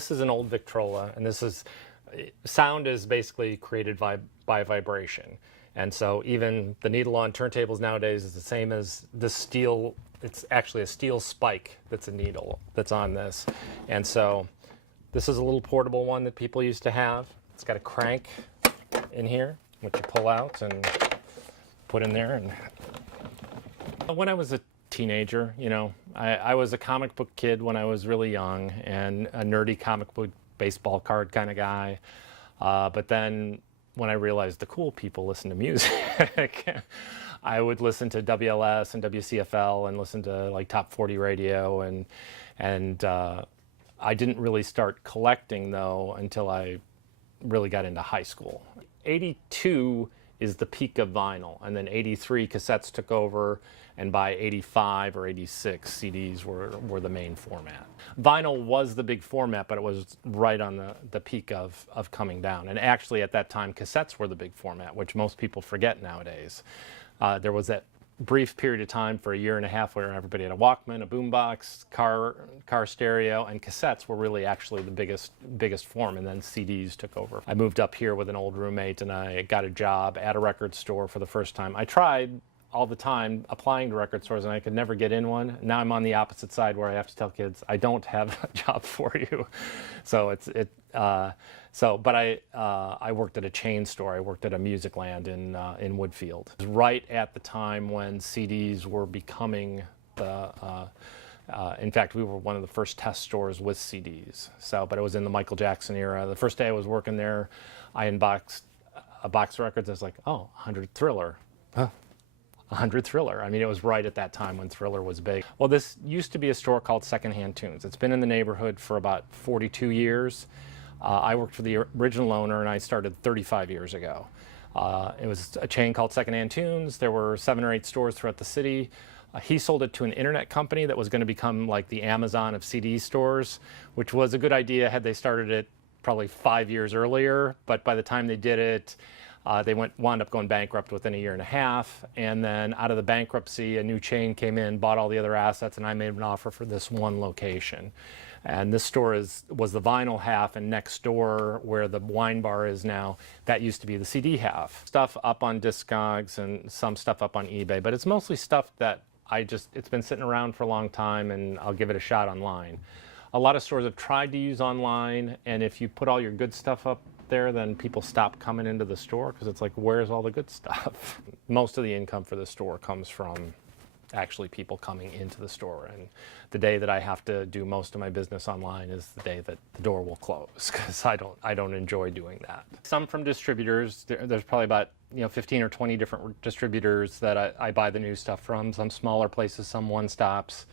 This is an old Victrola, and this is sound is basically created by vibration. And so even the needle on turntables nowadays is the same as the steel. It's actually a steel spike that's a needle that's on this. And so this is a little portable one that people used to have. It's got a crank in here, which you pull out and put in there. And when I was a teenager, I was a comic book kid when I was really young, and a nerdy comic book baseball card kind of guy. But then when I realized the cool people listen to music, I would listen to WLS and WCFL and listen to like Top 40 radio, and I didn't really start collecting though until I really got into high school. 82 is the peak of vinyl, and then 83 cassettes took over, and by 85 or 86 CDs were the main format. Vinyl was the big format, but it was right on the peak of coming down. And actually at that time cassettes were the big format, which most people forget nowadays. There was that brief period of time for a year and a half where everybody had a Walkman, a boombox, car stereo, and cassettes were really actually the biggest form, and then CDs took over. I moved up here with an old roommate, and I got a job at a record store for the first time. I tried all the time applying to record stores, and I could never get in one. Now I'm on the opposite side where I have to tell kids, I don't have a job for you. So but I worked at a chain store. I worked at a Music Land in Woodfield. It was right at the time when CDs were becoming in fact, we were one of the first test stores with CDs. But it was in the Michael Jackson era. The first day I was working there, I unboxed a box of records. I was like, oh, 100 Thriller. Huh. 100 Thriller. I mean, it was right at that time when Thriller was big. Well, this used to be a store called Secondhand Tunes. It's been in the neighborhood for about 42 years. I worked for the original owner, and I started 35 years ago. It was a chain called Secondhand Tunes. There were 7 or 8 stores throughout the city. He sold it to an internet company that was going to become like the Amazon of CD stores, which was a good idea had they started it probably 5 years earlier. But by the time they did it, they wound up going bankrupt within a year and a half, and then out of the bankruptcy, a new chain came in, bought all the other assets, and I made an offer for this one location. And this store was the vinyl half, and next door, where the wine bar is now, that used to be the CD half. Stuff up on Discogs and some stuff up on eBay, but it's mostly stuff that it's been sitting around for a long time, and I'll give it a shot online. A lot of stores have tried to use online, and if you put all your good stuff up there, then people stop coming into the store because it's like, where's all the good stuff? Most of the income for the store comes from actually people coming into the store, and the day that I have to do most of my business online is the day that the door will close, because I don't enjoy doing that. Some from distributors. There's probably about 15 or 20 different distributors that I buy the new stuff from. Some smaller places, some one-stops,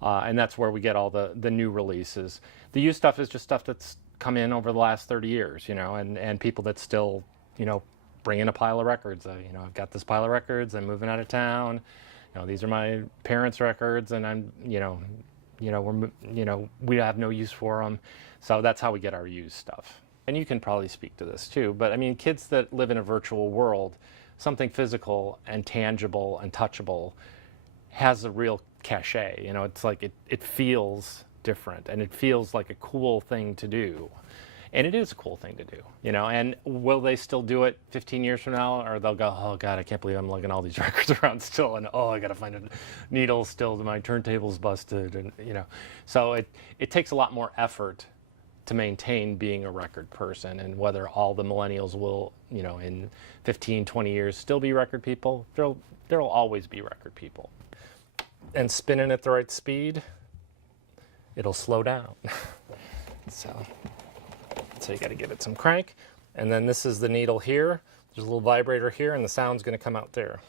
and that's where we get all the new releases. The used stuff is just stuff that's come in over the last 30 years, and people that still, bring in a pile of records. I've got this pile of records. I'm moving out of town. These are my parents' records, and I'm, we have no use for them. So that's how we get our used stuff. And you can probably speak to this too, but I mean, kids that live in a virtual world, something physical and tangible and touchable has a real cachet. It's like it feels different, and it feels like a cool thing to do. And it is a cool thing to do, and will they still do it 15 years from now, or they'll go, oh God, I can't believe I'm lugging all these records around still, and oh, I gotta find a needle still, my turntable's busted, and so it takes a lot more effort to maintain being a record person. And whether all the millennials will, in 15, 20 years still be record people, there'll always be record people. And spinning at the right speed, it'll slow down. So you got to give it some crank. And then this is the needle here. There's a little vibrator here, and the sound's going to come out there.